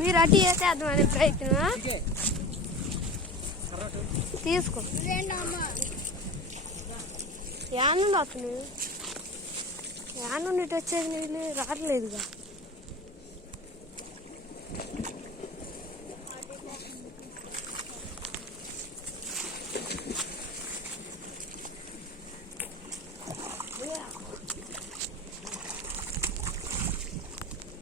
మీరు అటు చేసేద్దామనే ప్రయత్నమా? తీసుకో. యానుండి వస్తున్నాయి, యానుండి ఇటు వచ్చేది నీళ్ళు రావట్లేదుగా.